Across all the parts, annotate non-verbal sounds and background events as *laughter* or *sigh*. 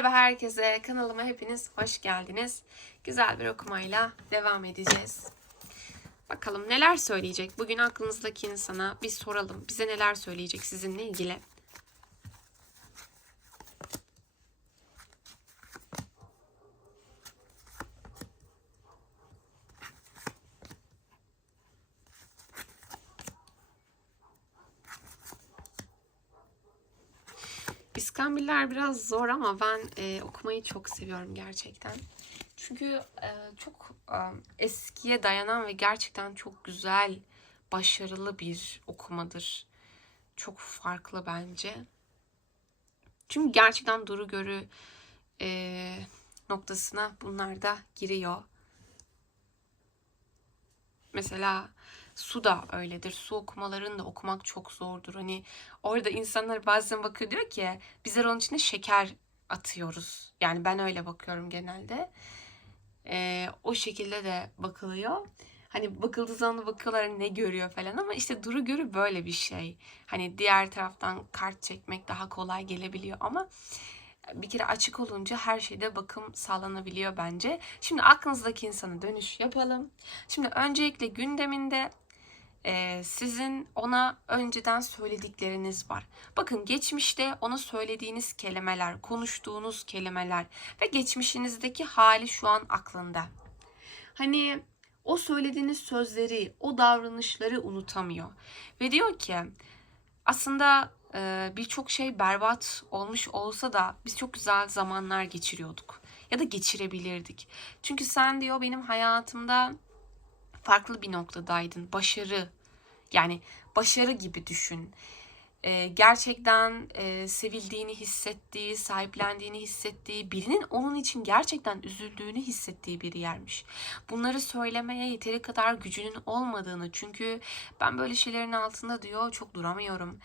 Merhaba herkese, kanalıma hepiniz hoş geldiniz. Güzel bir okumayla devam edeceğiz. Bakalım neler söyleyecek? Bugün aklınızdaki insana bir soralım. Bize neler söyleyecek sizinle ilgili? İskambiller biraz zor ama ben e, okumayı çok seviyorum gerçekten. Çünkü e, çok e, eskiye dayanan ve gerçekten çok güzel, başarılı bir okumadır. Çok farklı bence. Çünkü gerçekten duru görü e, noktasına bunlar da giriyor. Mesela su da öyledir. Su okumalarını da okumak çok zordur. Hani orada insanlar bazen bakıyor diyor ki bizler onun içine şeker atıyoruz. Yani ben öyle bakıyorum genelde. Ee, o şekilde de bakılıyor. Hani bakıldığı zaman bakıyorlar hani ne görüyor falan ama işte duru görü böyle bir şey. Hani diğer taraftan kart çekmek daha kolay gelebiliyor ama bir kere açık olunca her şeyde bakım sağlanabiliyor bence. Şimdi aklınızdaki insana dönüş yapalım. Şimdi öncelikle gündeminde e, sizin ona önceden söyledikleriniz var. Bakın geçmişte ona söylediğiniz kelimeler, konuştuğunuz kelimeler ve geçmişinizdeki hali şu an aklında. Hani o söylediğiniz sözleri, o davranışları unutamıyor. Ve diyor ki aslında e, birçok şey berbat olmuş olsa da biz çok güzel zamanlar geçiriyorduk. Ya da geçirebilirdik. Çünkü sen diyor benim hayatımda farklı bir noktadaydın. Başarı yani başarı gibi düşün. Ee, gerçekten e, sevildiğini hissettiği, sahiplendiğini hissettiği, birinin onun için gerçekten üzüldüğünü hissettiği bir yermiş. Bunları söylemeye yeteri kadar gücünün olmadığını çünkü ben böyle şeylerin altında diyor çok duramıyorum.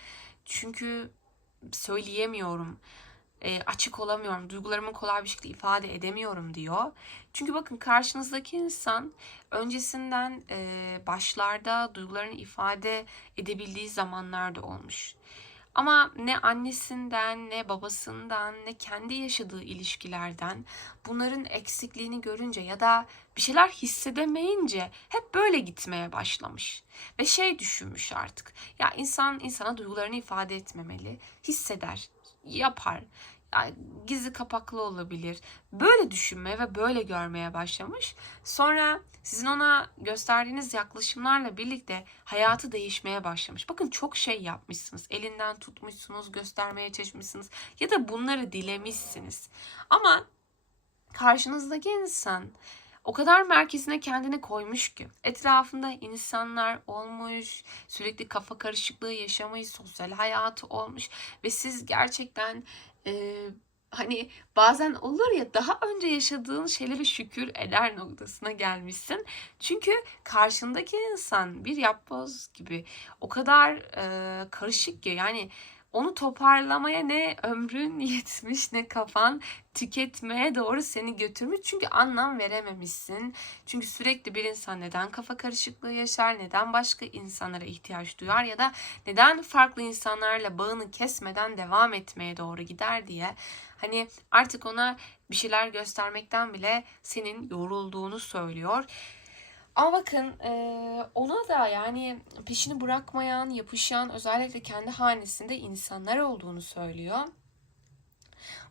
Çünkü söyleyemiyorum e, açık olamıyorum, duygularımı kolay bir şekilde ifade edemiyorum diyor. Çünkü bakın karşınızdaki insan öncesinden e, başlarda duygularını ifade edebildiği zamanlarda olmuş. Ama ne annesinden, ne babasından, ne kendi yaşadığı ilişkilerden bunların eksikliğini görünce ya da bir şeyler hissedemeyince hep böyle gitmeye başlamış. Ve şey düşünmüş artık. Ya insan insana duygularını ifade etmemeli. Hisseder, yapar. Yani gizli kapaklı olabilir. Böyle düşünmeye ve böyle görmeye başlamış. Sonra sizin ona gösterdiğiniz yaklaşımlarla birlikte hayatı değişmeye başlamış. Bakın çok şey yapmışsınız. Elinden tutmuşsunuz, göstermeye çalışmışsınız ya da bunları dilemişsiniz. Ama karşınızdaki insan o kadar merkezine kendini koymuş ki etrafında insanlar olmuş, sürekli kafa karışıklığı yaşamış, sosyal hayatı olmuş ve siz gerçekten e, hani bazen olur ya daha önce yaşadığın şeyleri şükür eder noktasına gelmişsin. Çünkü karşındaki insan bir yapboz gibi o kadar e, karışık ki yani onu toparlamaya ne ömrün *laughs* yetmiş ne kafan tüketmeye doğru seni götürmüş. Çünkü anlam verememişsin. Çünkü sürekli bir insan neden kafa karışıklığı yaşar, neden başka insanlara ihtiyaç duyar ya da neden farklı insanlarla bağını kesmeden devam etmeye doğru gider diye. Hani artık ona bir şeyler göstermekten bile senin yorulduğunu söylüyor. Ama bakın ona da yani peşini bırakmayan, yapışan özellikle kendi hanesinde insanlar olduğunu söylüyor.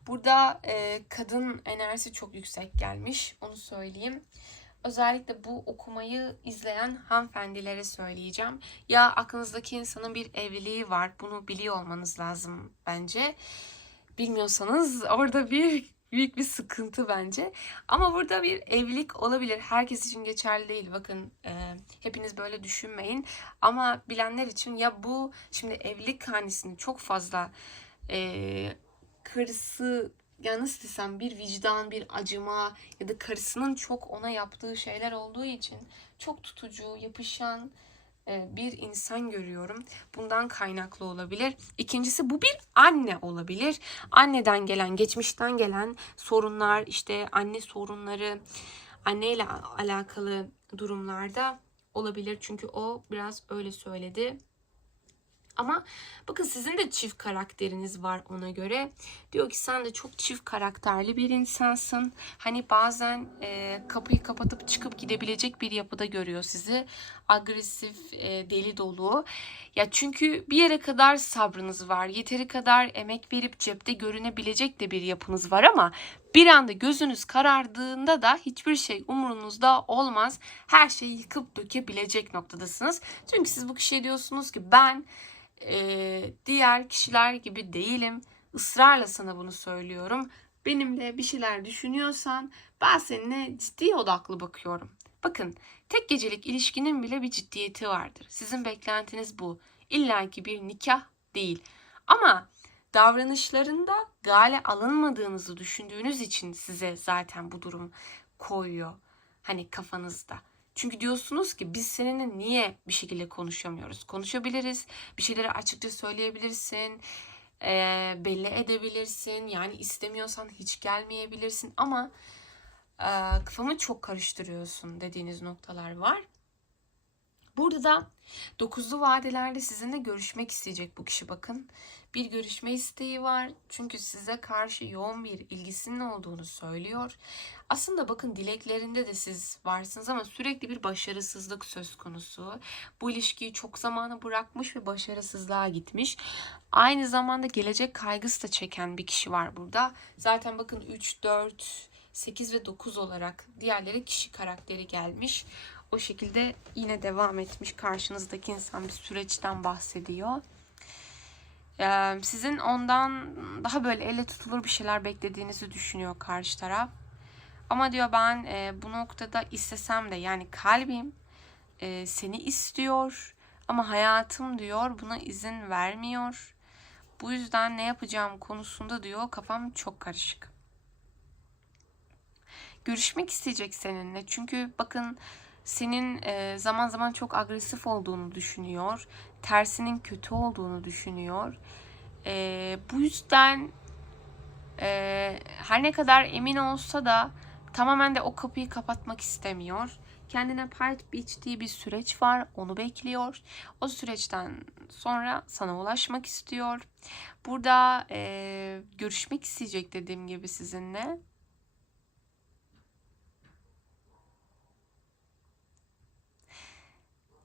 Burada kadın enerjisi çok yüksek gelmiş onu söyleyeyim. Özellikle bu okumayı izleyen hanımefendilere söyleyeceğim. Ya aklınızdaki insanın bir evliliği var. Bunu biliyor olmanız lazım bence. Bilmiyorsanız orada bir büyük bir sıkıntı bence. Ama burada bir evlilik olabilir. Herkes için geçerli değil. Bakın e, hepiniz böyle düşünmeyin. Ama bilenler için ya bu şimdi evlilik hanesini çok fazla e, karısı ya nasıl desem bir vicdan, bir acıma ya da karısının çok ona yaptığı şeyler olduğu için çok tutucu, yapışan, bir insan görüyorum. Bundan kaynaklı olabilir. İkincisi bu bir anne olabilir. Anneden gelen, geçmişten gelen sorunlar, işte anne sorunları, anneyle alakalı durumlarda olabilir. Çünkü o biraz öyle söyledi. Ama bakın sizin de çift karakteriniz var ona göre. Diyor ki sen de çok çift karakterli bir insansın. Hani bazen e, kapıyı kapatıp çıkıp gidebilecek bir yapıda görüyor sizi. Agresif, e, deli dolu. Ya çünkü bir yere kadar sabrınız var. Yeteri kadar emek verip cepte görünebilecek de bir yapınız var ama bir anda gözünüz karardığında da hiçbir şey umurunuzda olmaz. Her şeyi yıkıp dökebilecek noktadasınız. Çünkü siz bu kişiye diyorsunuz ki ben e, diğer kişiler gibi değilim. Israrla sana bunu söylüyorum. Benimle bir şeyler düşünüyorsan ben seninle ciddi odaklı bakıyorum. Bakın tek gecelik ilişkinin bile bir ciddiyeti vardır. Sizin beklentiniz bu. İlla ki bir nikah değil. Ama davranışlarında gale alınmadığınızı düşündüğünüz için size zaten bu durum koyuyor. Hani kafanızda. Çünkü diyorsunuz ki biz seninle niye bir şekilde konuşamıyoruz? Konuşabiliriz. Bir şeyleri açıkça söyleyebilirsin. e, belli edebilirsin. Yani istemiyorsan hiç gelmeyebilirsin. Ama kafamı çok karıştırıyorsun dediğiniz noktalar var. Burada da dokuzlu vadelerde sizinle görüşmek isteyecek bu kişi bakın. Bir görüşme isteği var. Çünkü size karşı yoğun bir ilgisinin olduğunu söylüyor. Aslında bakın dileklerinde de siz varsınız ama sürekli bir başarısızlık söz konusu. Bu ilişkiyi çok zamana bırakmış ve başarısızlığa gitmiş. Aynı zamanda gelecek kaygısı da çeken bir kişi var burada. Zaten bakın 3, 4, 8 ve 9 olarak diğerleri kişi karakteri gelmiş. O şekilde yine devam etmiş. Karşınızdaki insan bir süreçten bahsediyor. Ee, sizin ondan daha böyle elle tutulur bir şeyler beklediğinizi düşünüyor karşı taraf. Ama diyor ben e, bu noktada istesem de yani kalbim e, seni istiyor ama hayatım diyor buna izin vermiyor. Bu yüzden ne yapacağım konusunda diyor kafam çok karışık. Görüşmek isteyecek seninle çünkü bakın senin e, zaman zaman çok agresif olduğunu düşünüyor. Tersinin kötü olduğunu düşünüyor. E, bu yüzden e, her ne kadar emin olsa da tamamen de o kapıyı kapatmak istemiyor. Kendine part biçtiği bir süreç var. Onu bekliyor. O süreçten sonra sana ulaşmak istiyor. Burada e, görüşmek isteyecek dediğim gibi sizinle.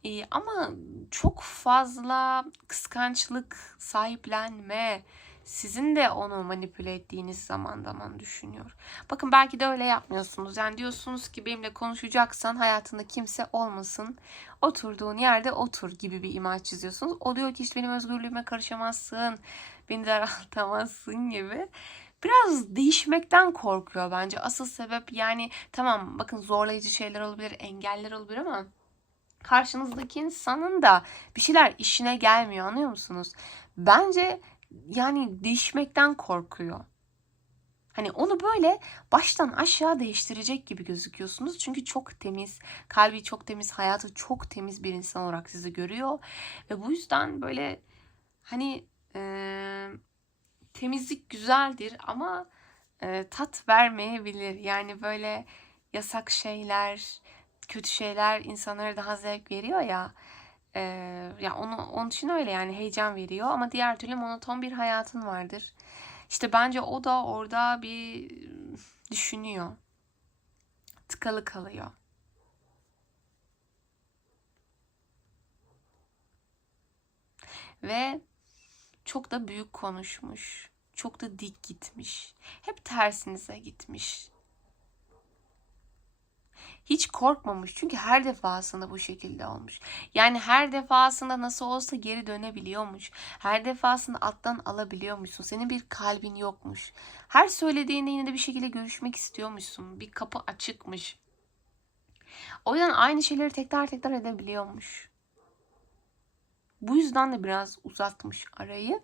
Eee, ama çok fazla kıskançlık, sahiplenme, sizin de onu manipüle ettiğiniz zaman zaman düşünüyor. Bakın belki de öyle yapmıyorsunuz. Yani diyorsunuz ki benimle konuşacaksan hayatında kimse olmasın. Oturduğun yerde otur gibi bir imaj çiziyorsunuz. O diyor ki işte benim özgürlüğüme karışamazsın, beni daraltamazsın gibi. Biraz değişmekten korkuyor bence. Asıl sebep yani tamam bakın zorlayıcı şeyler olabilir, engeller olabilir ama karşınızdaki insanın da bir şeyler işine gelmiyor anlıyor musunuz? Bence yani değişmekten korkuyor. Hani onu böyle baştan aşağı değiştirecek gibi gözüküyorsunuz. Çünkü çok temiz, kalbi çok temiz, hayatı çok temiz bir insan olarak sizi görüyor. Ve bu yüzden böyle hani e, temizlik güzeldir ama e, tat vermeyebilir. Yani böyle yasak şeyler, kötü şeyler insanlara daha zevk veriyor ya. E, ya onu onun için öyle yani heyecan veriyor ama diğer türlü monoton bir hayatın vardır. İşte bence o da orada bir düşünüyor. Tıkalı kalıyor. Ve çok da büyük konuşmuş. Çok da dik gitmiş. Hep tersinize gitmiş. Hiç korkmamış çünkü her defasında bu şekilde olmuş. Yani her defasında nasıl olsa geri dönebiliyormuş. Her defasında alttan alabiliyormuşsun. Senin bir kalbin yokmuş. Her söylediğinde yine de bir şekilde görüşmek istiyormuşsun. Bir kapı açıkmış. O yüzden aynı şeyleri tekrar tekrar edebiliyormuş. Bu yüzden de biraz uzatmış arayı.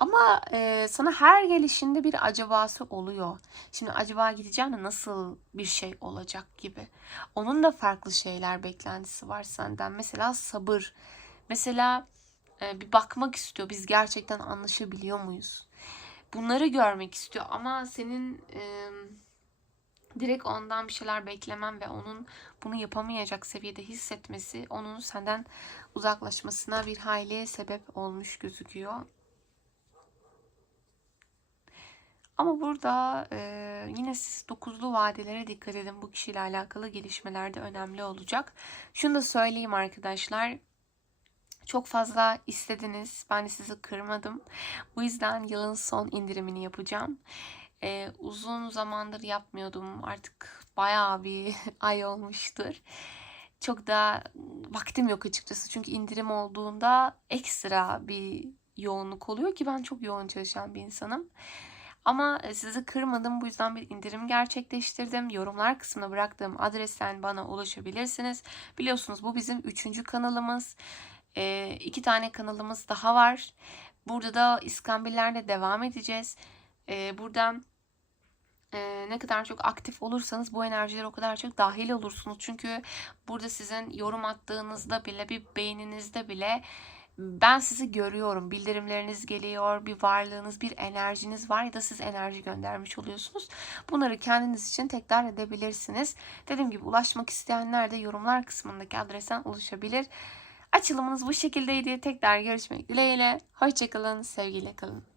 Ama e, sana her gelişinde bir acabası oluyor. Şimdi acaba gideceğim de nasıl bir şey olacak gibi. Onun da farklı şeyler beklentisi var senden. Mesela sabır. Mesela e, bir bakmak istiyor. Biz gerçekten anlaşabiliyor muyuz? Bunları görmek istiyor ama senin e, direkt ondan bir şeyler beklemem ve onun bunu yapamayacak seviyede hissetmesi onun senden uzaklaşmasına bir hayli sebep olmuş gözüküyor. Ama burada e, yine siz dokuzlu vadelere dikkat edin. Bu kişiyle alakalı gelişmeler de önemli olacak. Şunu da söyleyeyim arkadaşlar. Çok fazla istediniz. Ben de sizi kırmadım. Bu yüzden yılın son indirimini yapacağım. E, uzun zamandır yapmıyordum. Artık bayağı bir *laughs* ay olmuştur. Çok da vaktim yok açıkçası. Çünkü indirim olduğunda ekstra bir yoğunluk oluyor ki ben çok yoğun çalışan bir insanım. Ama e, sizi kırmadım. Bu yüzden bir indirim gerçekleştirdim. Yorumlar kısmına bıraktığım adresten bana ulaşabilirsiniz. Biliyorsunuz bu bizim üçüncü kanalımız. Ee, iki tane kanalımız daha var. Burada da iskambillerle devam edeceğiz. Ee, buradan e, ne kadar çok aktif olursanız bu enerjilere o kadar çok dahil olursunuz. Çünkü burada sizin yorum attığınızda bile bir beyninizde bile ben sizi görüyorum. Bildirimleriniz geliyor, bir varlığınız, bir enerjiniz var ya da siz enerji göndermiş oluyorsunuz. Bunları kendiniz için tekrar edebilirsiniz. Dediğim gibi ulaşmak isteyenler de yorumlar kısmındaki adresten ulaşabilir. Açılımınız bu şekildeydi. Tekrar görüşmek dileğiyle. Hoşçakalın, sevgiyle kalın.